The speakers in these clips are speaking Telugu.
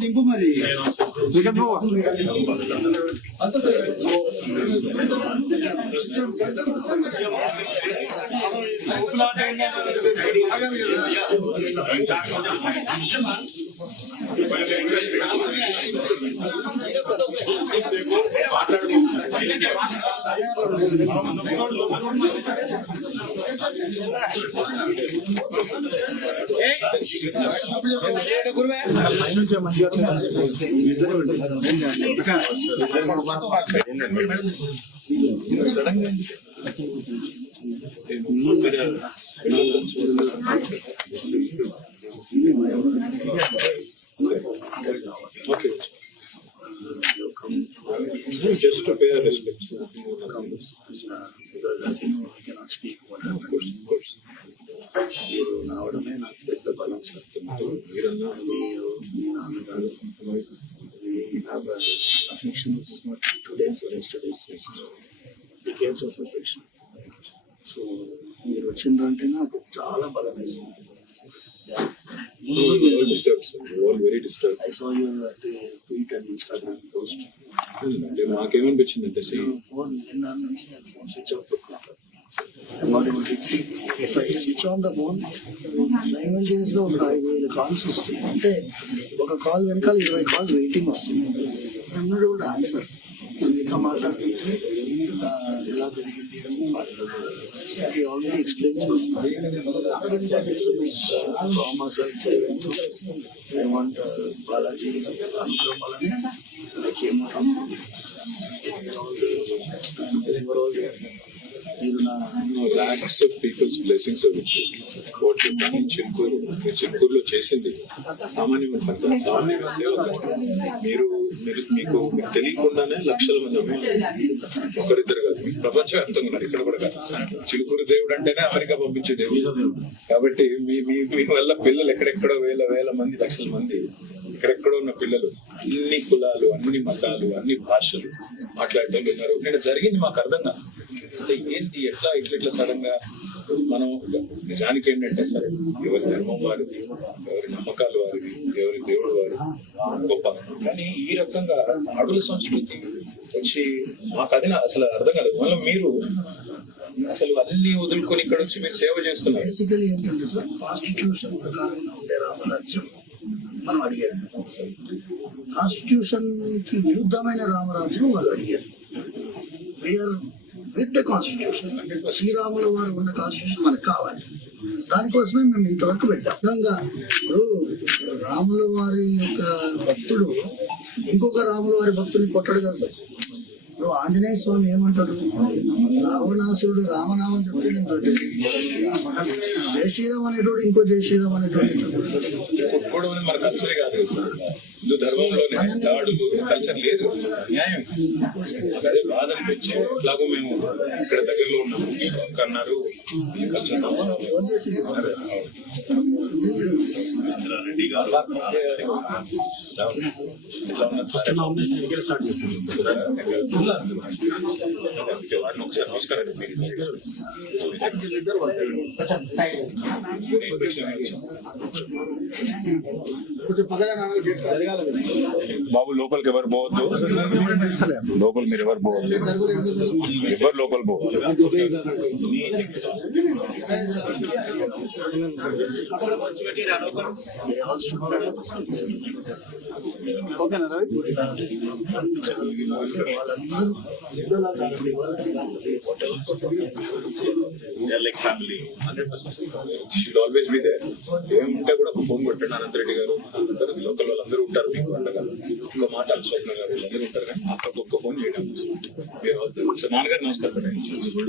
దింపు మరి శ్రీకాంత్ బాబు Okay. Just to pay our respects. Because as you know, I cannot speak what happened. Of course. మీరు రావడమే నాకు పెద్ద బలం సార్. మీరు మీ నాన్నగారు we have a affection which is not today's or yesterday's, it's decades of affection. So మీరు వచ్చిందంటే నాకు చాలా బలం వేసింది. All disturbed, sir. We're all very disturbed. I saw your tweet and Instagram post. నాకేమనిపించిందంటే ఫోన్ నిన్న నుంచి నేను ఫోన్ స్విచ్ ఆఫ్ పెట్టుకుంటాను. I'm not able to see. If I switch on the phone, simultaneously ఒక 5,000 కాల్స్ వస్తున్నాయి. అంటే ఒక కాల్ వెనకాల 20 కాల్స్ వెయిటింగ్ వస్తున్నాయి. I'm not able to answer. మీతో మాట్లాడుతుంటే ఎలా జరిగింది అని చెప్పాలి. అది ఆల్రెడీ ఎక్స్ప్లెయిన్ చేస్తున్నాను. It's a big trauma which I went through. I want Balaji అనుగ్రహం వల్లనే I came out of it. We are all there. We were all there. lakhs of people's blessings are with you. What you've done in చిలుకూరులో చేసింది సామాన్యమైన పని. సామాన్యమైన సేవ మీకు తెలియకుండానే లక్షల మంది ఒకరిద్దరు కాదు, మీకు ప్రపంచవ్యాప్తంగా ఉన్నారు. ఇక్కడ కూడా కాదు. చిలుకూరు దేవుడు అంటేనే అమెరికా పంపించే దేవుడు. కాబట్టి మీ వల్ల పిల్లలు ఎక్కడెక్కడో వేల మంది, లక్షల మంది ఎక్కడెక్కడో ఉన్న పిల్లలు అన్ని కులాలు, అన్ని మతాలు, అన్ని భాషలు మాట్లాడటం ఉన్నారు. నేను జరిగింది మాకు అర్థం కాదు. అంటే ఏంటి, ఎట్లా సడన్ గా మనం నిజానికి ఏంటంటే సరే ఎవరి ధర్మం వారిది, ఎవరి నమ్మకాలు వారిది, ఎవరి దేవుడు వారి గొప్ప. కానీ ఈ రకంగా అడుగుల సంస్కృతి వచ్చి మాకు అది అసలు అర్థం కాలేదు. మళ్ళీ మీరు అసలు అన్ని వదులుకొని ఇక్కడ వచ్చి మీరు సేవ చేస్తున్నారు. బేసికలీ ఏంటంటే సార్, కాన్స్టిట్యూషన్ ప్రకారంగా ఉండే రామరాజ్యం మనం అడిగాడు. కాన్స్టిట్యూషన్ కి విరుద్ధమైన రామరాజ్యం వాళ్ళు అడిగారు. We are with the constitution. శ్రీరాముల వారు ఉన్న కాన్స్టిట్యూషన్ మనకు కావాలి. దానికోసమే మేము ఇంతవరకు వెళ్ళాం. విధంగా ఇప్పుడు రాముల వారి యొక్క భక్తుడు ఇంకొక రాముల వారి భక్తుడిని కొట్టడు కదా సార్. ఇప్పుడు ఆంజనేయ స్వామి ఏమంటాడు, రావణాసురుడు రామనామం చెప్తే నేను దొడ్డది, జై శ్రీరామ్ అనేటోడు ఇంకో జై శ్రీరామ్ అనేటోడు హిందూ ధర్మంలోనే దాడులు కల్చర్ లేదు, న్యాయం. అదే బాధ అనిపించి ఎట్లాగో మేము ఇక్కడ దగ్గరలో ఉన్నాము అన్నారు కల్చర్. వారిని ఒకసారి నమస్కారం. బాబు లోపలికి ఎవరు పోవద్దు, లోపల మీరు ఎవరు పోవద్దు, ఎవరు లోపల పోవద్దు. ఏముంటే కూడా ఒక ఫోన్ కొట్టండి. అనంతరెడ్డి గారు లోకల్ వాళ్ళందరూ ఉంటారు, మీకు అండగా ఇంకో మాట స్వప్న గారు వీళ్ళందరూ ఉంటారు. కానీ అక్కడికి ఒక్క ఫోన్ చేయడం. నాన్నగారు నమస్కారం.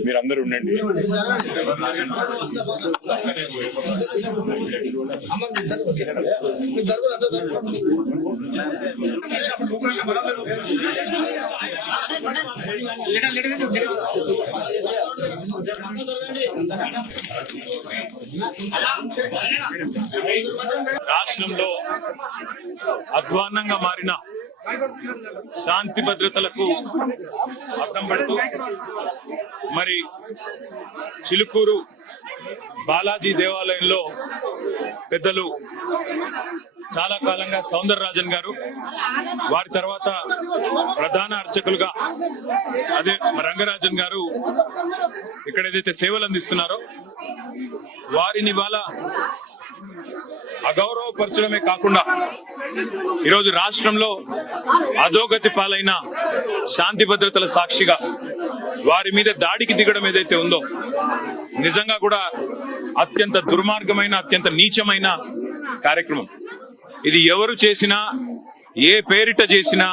మీరు అందరూ ఉండండి. రాష్ట్రంలో అధ్వాన్నంగా మారిన శాంతి భద్రతలకు అద్దం పడుతూ మరి చిలుకూరు బాలాజీ దేవాలయంలో పెద్దలు చాలా కాలంగా సౌందరరాజన్ గారు, వారి తర్వాత ప్రధాన అర్చకులుగా అదే రంగరాజన్ గారు ఇక్కడ ఏదైతే సేవలు అందిస్తున్నారో వారిని ఇవాళ అగౌరవపరచడమే కాకుండా ఈరోజు రాష్ట్రంలో అధోగతి పాలైన శాంతి భద్రతల సాక్షిగా వారి మీద దాడికి దిగడం ఏదైతే ఉందో నిజంగా కూడా అత్యంత దుర్మార్గమైన, అత్యంత నీచమైన కార్యక్రమం. ఇది ఎవరు చేసినా, ఏ పేరిట చేసినా,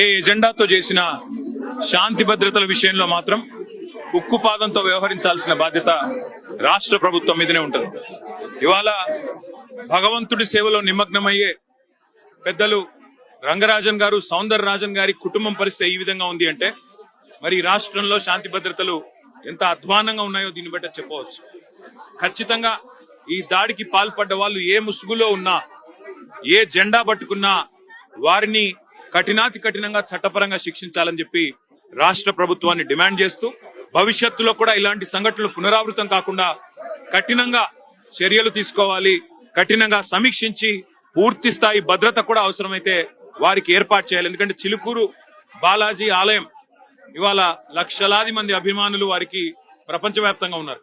ఏ ఎజెండాతో చేసినా శాంతి భద్రతల విషయంలో మాత్రం ఉక్కుపాదంతో వ్యవహరించాల్సిన బాధ్యత రాష్ట్ర ప్రభుత్వం మీదనే ఉంటుంది. ఇవాళ భగవంతుడి సేవలో నిమగ్నమయ్యే పెద్దలు రంగరాజన్ గారు, సౌందరరాజన్ గారి కుటుంబం పరిస్థితి ఈ విధంగా ఉంది అంటే మరి ఈ రాష్ట్రంలో శాంతి భద్రతలు ఎంత అధ్వానంగా ఉన్నాయో దీన్ని బట్టి చెప్పవచ్చు. ఖచ్చితంగా ఈ దాడికి పాల్పడ్డ వాళ్ళు ఏ ముసుగులో ఉన్నా, ఏ జెండా పట్టుకున్నా వారిని కఠినాతి కఠినంగా చట్టపరంగా శిక్షించాలని చెప్పి రాష్ట్ర ప్రభుత్వాన్ని డిమాండ్ చేస్తూ భవిష్యత్తులో కూడా ఇలాంటి సంఘటనలు పునరావృతం కాకుండా కఠినంగా చర్యలు తీసుకోవాలి, కఠినంగా సమీక్షించి పూర్తి స్థాయి భద్రత కూడా అవసరమైతే వారికి ఏర్పాటు చేయాలి. ఎందుకంటే చిలుకూరు బాలాజీ ఆలయం ఇవాళ లక్షలాది మంది అభిమానులు వారికి ప్రపంచవ్యాప్తంగా ఉన్నారు.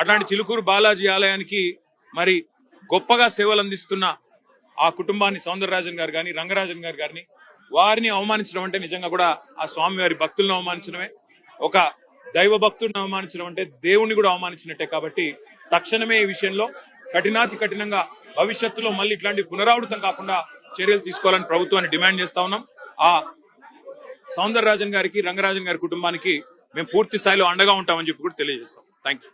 అట్లాంటి చిలుకూరు బాలాజీ ఆలయానికి మరి గొప్పగా సేవలు అందిస్తున్న ఆ కుటుంబాన్ని సౌందరరాజన్ గారు కానీ, రంగరాజన్ గారు గారిని వారిని అవమానించడం అంటే నిజంగా కూడా ఆ స్వామి వారి భక్తులను అవమానించడమే, ఒక దైవ భక్తుడిని అవమానించడం అంటే దేవుణ్ణి కూడా అవమానించినట్టే. కాబట్టి తక్షణమే ఈ విషయంలో కఠినాతి కఠినంగా భవిష్యత్తులో మళ్ళీ ఇట్లాంటి పునరావృతం కాకుండా చర్యలు తీసుకోవాలని ప్రభుత్వాన్ని డిమాండ్ చేస్తా ఉన్నాం. ఆ సౌందరరాజన్ గారికి, రంగరాజన్ గారి కుటుంబానికి మేము పూర్తి స్థాయిలో అండగా ఉంటామని చెప్పి కూడా తెలియజేస్తాం. Thank you.